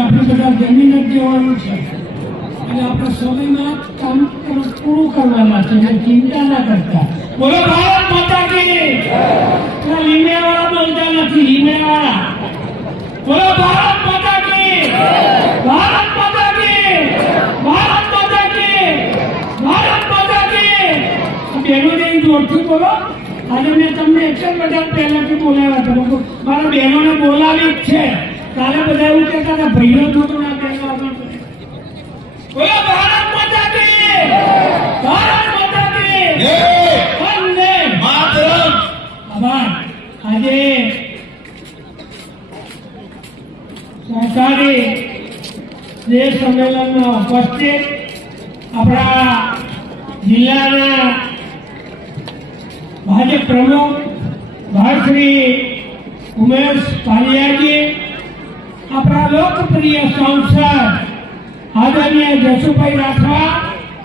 આપણે બધા જમીન જ દેવાનું છે એટલે આપણે સમયમાં કામ પૂરું કરવાના છે એટલે ચિંતા ના કરતા. બોલો ભારત માતા કી. લીમેવાળા બોલતા નથી, લીમેવાળા. બોલો ભારત માતા કી. ભારત માતા કી. ભારત માતા કી. ભારત માતા કી. બહેનોને જોરથી બોલો. આજે મેં તમને એટલા બધા પહેલાથી બોલાવ્યા હતા, મારા બહેનોને બોલાવી જ છે. કાલે બધા એવું કહેતા હતા ભાઈઓ તો ના કહેવા. બોલો ભારત માતા કી. ભારત માતા કી. વંદે માતરમ. આભાર. આજે સહકારી દેશ સંમેલનમાં ઉપસ્થિત આપણા જિલ્લાના ભાજપ પ્રમુખ ભાઈ શ્રી ઉમેશ પાલિયાજી, આપણા લોકપ્રિય સાંસદ આદરણીય જશુભાઈ રાઠવા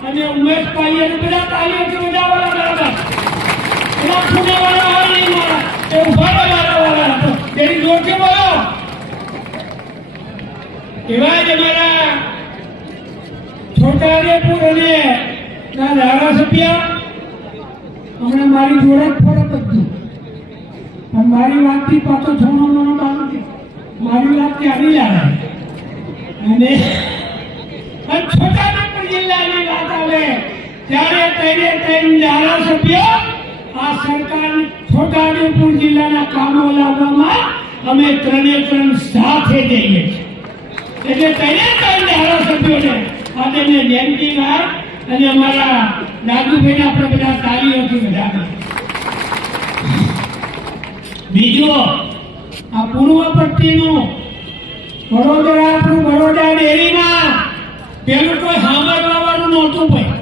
અને ઉમેશ પાલિયાને બધા તાલીઓથી વધાવવાના બરાબર. એના સુનેવાળા હોય નહીં મારા, એ ઉભા વાળા હતો તેની જોરથી બોલો. એવા જ અમારા છોટાઉદેપુર અને ધારાસભ્ય હમણાં મારી જોડે ફરક હતું, પણ મારી વાતથી પાછો છોડવાનો બાકી, મારી વાત ત્યાં આવે અને છોટાઉદેપુર જિલ્લાની વાત આવે ત્યારે ત્રણ ધારાસભ્ય આ સરકાર છોટાઉદેપુર જિલ્લાના કામો લાવવામાં અમે ત્રણ સાથે જઈએ છીએ. એટલે ત્રણ ધારાસભ્યોને આજે મેં જયંતિભાઈ અને અમારા દાદુભાઈને આપણે બધા તાલીઓથી વધારે. બીજો આ પૂર્વ પટ્ટીનું વડોદરા, આપણું બરોડા ડેરીમાં પેલું કોઈ સાંભળવા વાળું નહોતું ભાઈ.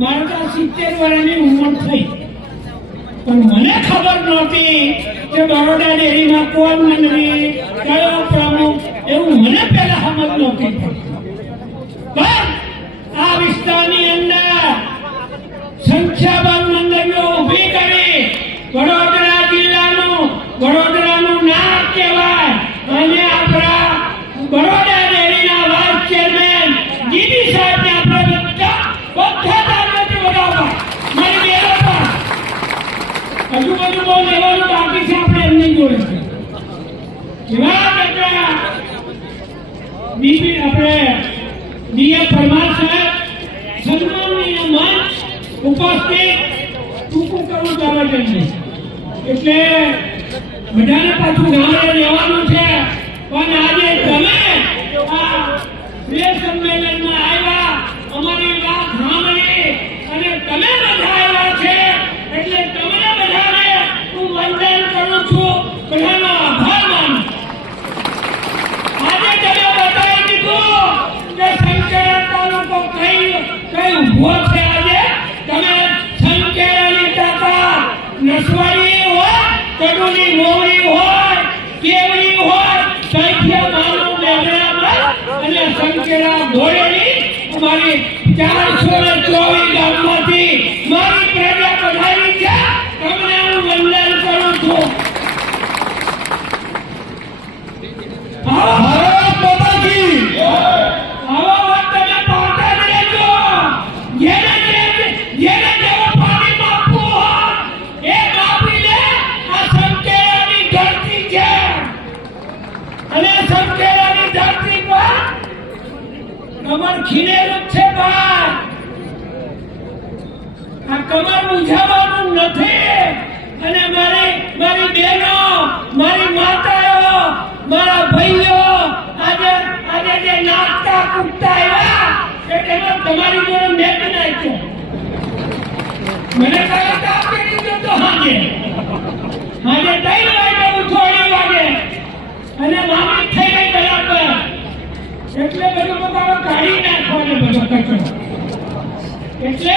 મારે તો 70 વર્ષની ઉંમર થઈ, પણ મને ખબર નહોતી કે બરોડા ડેરીમાં કોણ મંત્રી, કયો પ્રમુખ, એવું મને પહેલા સમજ નહોતી. પણ આ વિસ્તારની અંદર સંખ્યાબંધ મંડળીઓ ઊભી કરી વડોદરા વડોદરાનું નામ કહેવાય અને આપણા બરોડા ડેરીના વાઇસ ચેરમેન જીબી સાહેબને આપણે બધા તાલીઓથી વધાવવા. મારી બેનો પણ હજુ બધું બહુ લેવાનું બાકી છે, આપણે એમની જોડે છે. એવા બધા બીબી આપણે ડીએ પરમાર સાહેબ સન્માનનીય મંચ ઉપસ્થિત ટૂંકું કરવું ચાલે છે એટલે બધાને પાછું ગામડે રહેવાનું છે. પણ આજે તમે આ દેશ સંમેલનમાં આવ્યા, અમારી વાત સાંભળી અને તમે બધા આવ્યા છે એટલે તમને બધાને હું વંદન કરું છું, બધાનો આભાર માનું. આજે તમે બતાવી દીધું કે સંકેલા તાલુકો કઈ ઉભો છે. આજે તમે સંકેલાની તાકાત નસવાડી હોય, કડુની મોવડી હોય, કેવડી હોય, સંખ્યા માનું લેવડામાં અને સંકેલા દોડેલી અમારી 424 ગામમાંથી મારી પ્રજા પધારી છે. તમને હું વંદન કરું છું. ભારત માતા કી. આવા વાત તમે પાડતા જ રહેજો. જેને જેવો પાણી માપવું હોય એ માપી લે. આ સંકેલાની ધરતી છે અને સંકેલાની ધરતી પર કમર ખીલેલું છે. ભાઈ આ કમર મૂંઝાવાનું નથી. અને મારી બહેનો, મારી માતાઓ, મારા ભાઈઓ આજે જે નાચતા કૂદતા આવ્યા એટલે તમારી જોડે મેચ નાખ્યો. મને કહ્યું કે આપી દીધો તો હાજે 3 વાગે ઉઠો 2 વાગે અને મામી થઈ ગઈ બરાબર. એટલે બધું બતાવો કાઢી નાખવાનો બધો કચરો. એટલે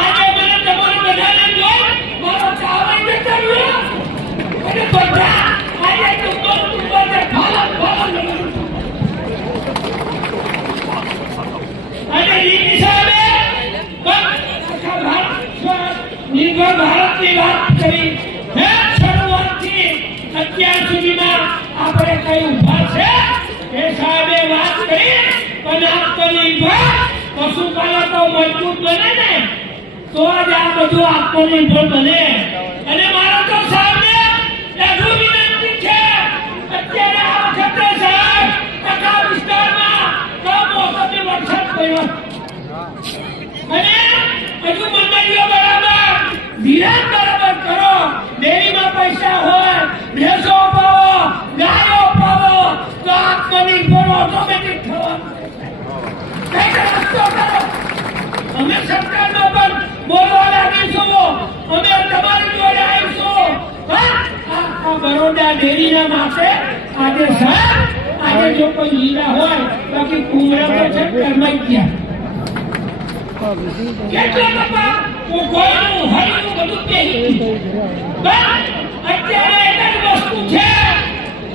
આજે મને તમારી બધાને જોઈ મારો ચાવડી બેઠા રહ્યો અને બધા આજે તુંબર ને ફાલન અને રીતિ સાહેબે નિર્ભર ભારતની વાત કરી. શરૂઆતથી અત્યાર સુધીમાં આપણે કઈ ઉભા છે એ સાહેબે વાત કરી પણ આત્મનિર્ભર પશુપાલકો મજબૂત બને ને તો જ આ બધું આત્મનિર્ભર બને. અને મારો તો સાહેબને એટલું વિનંતી છે, અત્યારે આ વખતે સાહેબ આખા વિસ્તારમાં કમોસમી વરસાદ પડ્યો અને હજુ મંડળીઓ બરાબર ધિરાણ બરાબર કરો. ડેરીમાં પૈસા હોય, ભેંસો પાવો, ગાયો પાવો તો આત્મનિર્ભર ઓટોમેટિક થવાનું. કઈ રસ્તો કરો. અમે સરકારનો પણ બોલવા લાગીશું, અમે તમારી જોડે આવીશું. આ બરોડા ડેરીના માટે આજે સાહેબ આજે જો કોઈ લીલા હોય બાકી કુમરા પર છે કરમાઈ ગયા. કેટલા બાપા હું કોઈનું હળનું બધું પહેરી અત્યારે એક જ વસ્તુ છે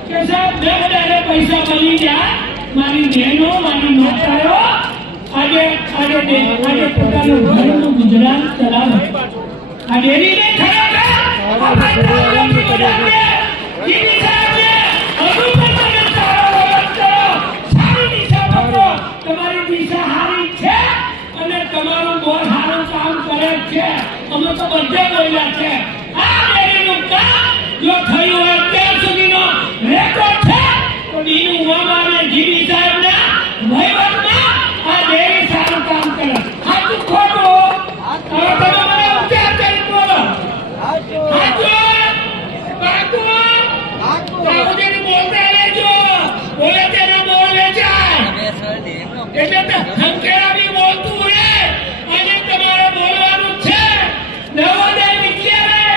કે સાહેબ બે હજારે પૈસા મળી ગયા. મારી બહેનો મારી માતાઓ આજે પોતાનું ઘરનું ગુજરાન ચલાવે. આ ડેરીને ખરેખર તમારી દિશા હારી છે અને તમારું બહુ સારું કામ કરે છે. અમે તો બધે બોલ્યા છે. આ ડેરીનું કામ જો થયું હોય ત્યાં સુધીનો રેકોર્ડ છે તો બીનું ઉમામા અને જીવી સાહેબના વહીવટમાં આ ડેરી સારું કામ કરે. સાચું ખોટું હવે તમે મને ઉચ્ચાર કરી બોલો. સાચું બાપુજીને બોલતા રહેજો. બોલે તેનો બોલ વેચાય એટલે ધમકેલા બી બોલતું રહે અને તમારે બોલવાનું છે. નવોદય વિદ્યાલય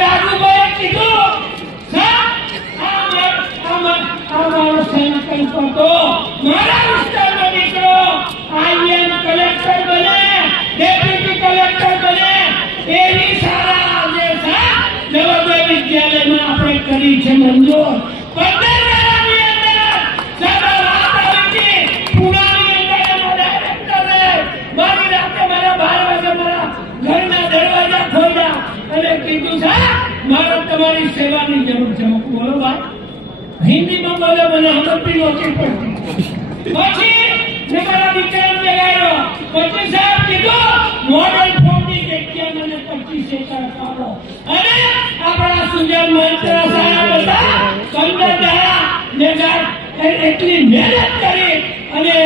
રાજુભાઈએ કીધું મારો સંકલ્પ હતો મારા વિસ્તારનો દીકરો આઈએમ કલેક્ટર બને, ડેપ્યુટી કલેક્ટર બને એવી સારા જે નવોદય વિદ્યાલયમાં આપણે કરી છે મંજૂર. 15 વર્ષની અંદર સારા વાત આવી હતી. પુનાની અંદર મારી રાતે મારા 12 વાગે મારા ઘરના દરવાજા ખોલ્યા અને કીધું સાહેબ મારે તમારી સેવાની જરૂર છે. બોલો ભાઈ હિન્દીમાં બોલે, મને સમજતી નહોતી પડતી. પછી મેં મારા દીકરાને જગાડ્યો. પછી સાહેબ કીધું મોડલ ફોર્મની જગ્યા મને 25 એકર આપો અને આપણા સુજન મંત્રા સાહેબ હતા 15 દાડા એટલી મહેનત કરી અને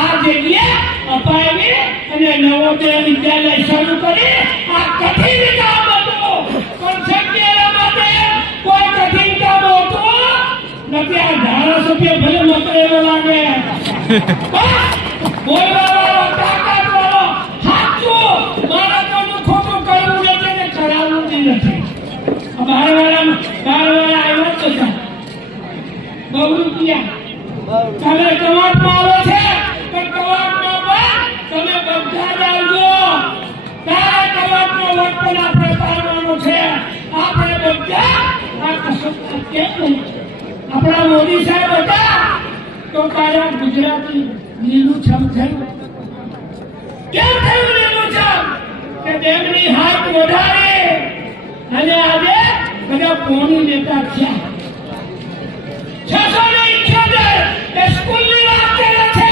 આ જગ્યા અપાવી અને નવોદય વિદ્યાલય શરૂ કરી. આ કઠિન કામ હતું પણ શક્ય માટે કોઈ કઠિન કામ હતું નથી. આ ધારાસભ્ય ભલે મકરેલો લાગે બોલવા વાળો તાકાત વાળો સાચું મારા કોનું ખોટું કરવું નથી ને કરાવવું નથી. બહાર વાળા આવ્યા તો બહુ રૂપિયા તમે કવાટમાં આવો છે પણ કવાટમાં તમે બધા જ આવજો. તારે કવાટનો વટ પણ આપણે પાડવાનો છે. આપણે બધા આ કસરત કેમ નહીં. આપણા મોદી સાહેબ હતા તો તારા ગુજરાતી લીલુંછમ થયું. કેમ થયું લીલુંછમ? કે તેમની હાથ વધારે અને આજે બધા પોણી લેતા થયા. 678 સ્કૂલની વાત કરે છે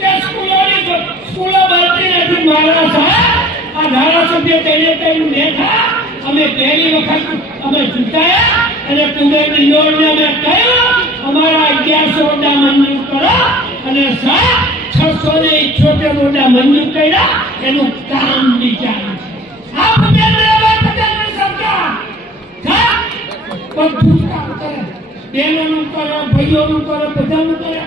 કે સ્કૂલો બનતી નથી. મારા સાહેબ આ ધારાસભ્ય તેને કહ્યું દેખા અમે પહેલી વખત અમે ચૂકાયા અને કુંભેરની યોજના અમે કહ્યું અમારા 1100 ઓરડા મંજૂર કરો અને સાહેબ 678 ઓરડા મંજૂર કર્યા. એનું કામ બી ચાલુ છે. આ ભૂપેન્દ્રભાઈ પટેલની સરકાર બધું કામ કરે. બહેનોનું કરે, ભાઈઓનું કરે, બધાનું કરે.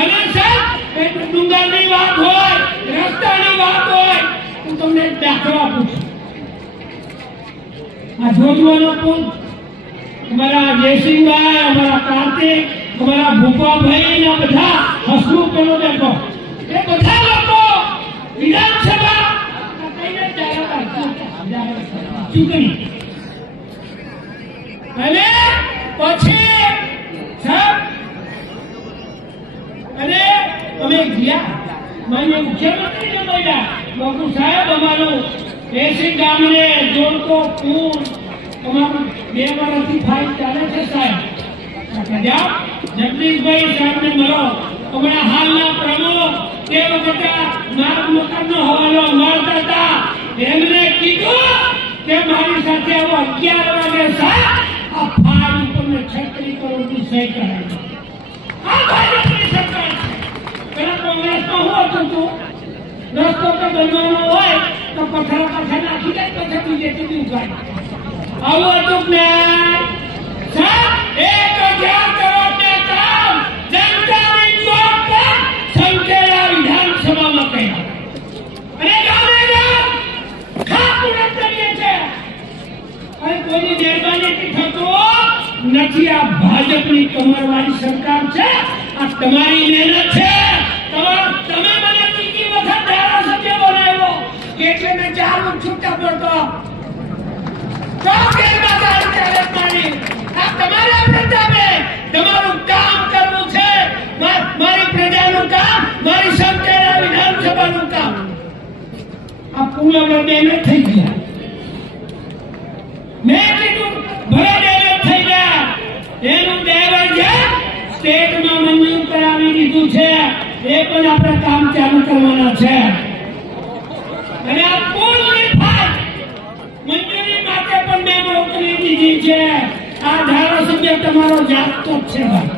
અને સાહેબ ડુંગરની વાત હોય, રસ્તાની વાત હોય, હું તમને એક દાખલો આપું છું. આ જોજવાનો પુલ અમારા જયસિંહભાઈ, અમારા કાર્તિક, અમારા ભૂપાભાઈ ના બધા હસવું પેલો દેખો એ બધા લોકો વિધાનસભા ચૂંટણી અને પછી સાહેબ અને અમે ગયા માન્ય મુખ્યમંત્રીને બોલ્યા બાબુ સાહેબ અમારું એસી ગામને જોડતો પુલ તમારું 2 વર્ષથી ફાઇલ ચાલે છે સાહેબ જાઓ જગદીશભાઈ સાહેબને મળો. હમણાં હાલના પ્રમુખ તે વખતે માર્ગ મકાનનો હવાલો મળતા હતા. એમને કીધું કે મારી સાથે આવો 11 વાગે સાહેબ આ ફાળ ઉપર 36 કરોડની સહી કરાવી. આ ભાજપની સરકાર છે. પેલા કોંગ્રેસમાં હું હતું તું રસ્તો તો બનવાનો હોય તો પથ્થર નાખી દે પછી બીજેથી બી ઉગાડી. આવું હતું ને સાહેબ 1000 કરોડના કામ જનતાની ચોક પર સંકેલા વિધાનસભામાં કર્યા અને ગામે ગામ ખાતમુહૂર્ત કરીએ છે. અને કોઈની મહેરબાનીથી થતું નથી. આ ભાજપની કમરવાળી સરકાર છે. આ તમારી મહેનત છે. તમે મને ત્રીજી વખત ધારાસભ્ય બનાવ્યો એટલે મેં 4 વખત છૂટા પડતો. તમારું કામ કરવું છે. મારી પ્રજાનું કામ, મારી સંકેલા વિધાનસભાનું કામ. આ પુલ હવે ડેમેજ થઈ ગયા. મેં કીધું ભલે ડેમેજ થઈ ગયા એનું ડાયવર્ઝન સ્ટેટમાં મંજૂર કરાવી દીધું છે. એ પણ આપણે કામ ચાલુ કરવાના છે. અને આ પુલની ફાટ મંજૂરી માટે પણ મેં મોકલી દીધી છે. આ ધારાસભ્ય તમારો જાગતો જ છે ભાઈ.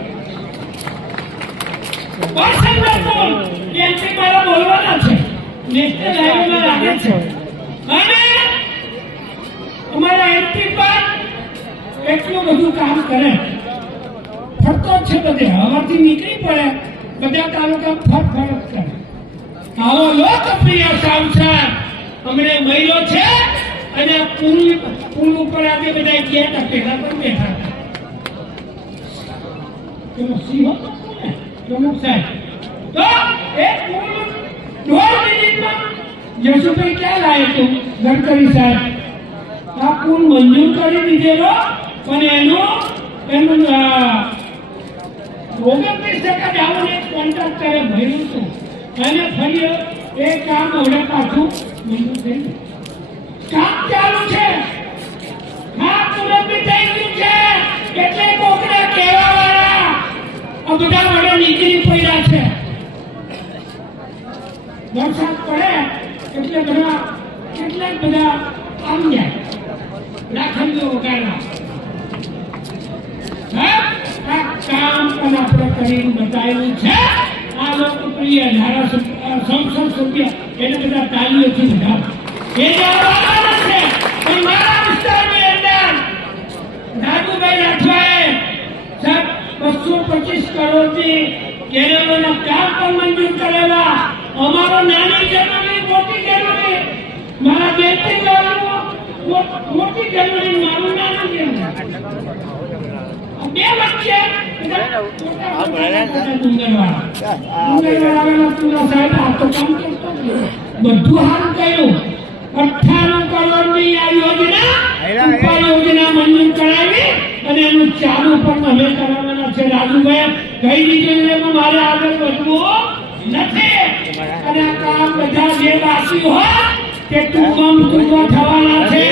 એમપી મારા બોલવાના છે. નેશનલ હાઈવેમાં લાગે છે અને અમારા એમપી પર એટલું બધું કામ કરે. ફરતો જ છે બધે. હવાથી નીકળી પડે બધા તાલુકા ફરફર કરે. આવો લોકપ્રિય સાંસદ અમને મળ્યો છે. અને પુલ ઉપર આજે બધા ગયા હતા પેલા પણ બેઠા હતા. પ્રમુખ સાહેબ તો એ પુલ 1.5 મિનિટમાં જશુભાઈ ક્યાં લાવે તું ગડકરી સાહેબ આ પુલ મંજૂર કરી દીધેલો પણ એનું 29% જાવું એક કોન્ટ્રાક્ટરે ભર્યું હતું અને ફરી એ કામ હવે પાછું મંજૂર થઈ ગયું. કામ ચાલુ છે. હા તુરંત બી થઈ ગયું છે. એટલે કોકડા કહેવા વાળા આ બધા વડે નીકળી પડ્યા છે. વરસાદ પડે એટલે બધા કેટલાક બધા આવી જાય રાખંડીઓ વગાડવા. આ કામ પણ આપણે કરીને બતાવ્યું છે. આ લોકપ્રિય ધારાસભ્ય સંસદ સભ્ય એને બધા તાલીઓથી વધારે એ જવાના છે. પણ મારા વિસ્તારની અંદર રાજુભાઈ રાઠવાએ સાહેબ 225 કરોડથી કેનાલના કામ પણ મંજૂર કરેલા. અમારો નાની જમીન મોટી જમીન મારા બેટી મોટી જમીન મારું નાનું જમીન બે વચ્ચે બધું સારું કર્યું. 98 કરોડની આ યોજના મંજૂર કરાવી અને એનું ચાલુ પણ અમે કરાવવાના છે. રાજુભાઈ કઈ રીતે મારે આગળ વધવું નથી. અને આ કામ બધા જે બાકી હોય તે ટૂંકમાં થવાના છે.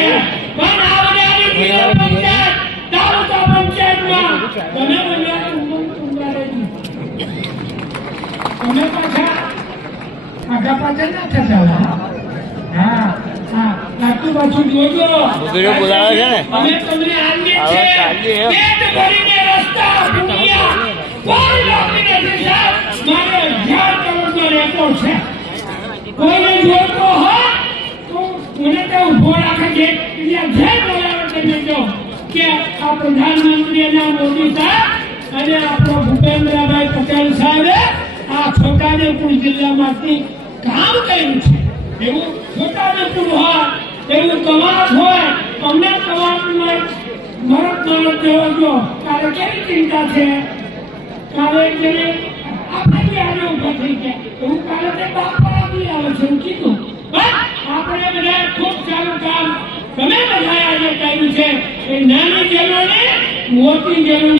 પણ આવનારી જિલ્લા પંચાયત તાલુકા પંચાયતમાં તમે તમે પાછા આગા પાછા ના થતા. હા હા આટલું પાછું જોજો. બોલાવે છે ને અમે તમને આવીએ છીએ પેટ ભરીને રસ્તા ભૂમિયા કોઈ બાકી નથી સાહેબ. મારે 1000 કરોડનો રેકોર્ડ છે. કોઈને જોતો હોય તો મને તો ઉભો રાખે છે. જે બોલાવે તમે જો કે આ પ્રધાનમંત્રીના મોદી સાહેબ અને આપણો ભૂપેન્દ્રભાઈ પટેલ સાહેબે આ છોટાઉદેપુર જિલ્લામાંથી કામ કર્યું છે. એવું છોટાઉદેપુર હોય એવું કવાંટ હોય અમને કવાંટમાં મરદ જોજો. કાલે કેવી ચિંતા છે. કાલે આપણે બી આજે ઉભા થઈ ગયા એવું કાલે તે બાપા બી આવે છે એવું કીધું. આપણે બધા ખૂબ સારું કામ તમે બધા આજે કર્યું છે. એ નાની જરૂર મોટી જરૂર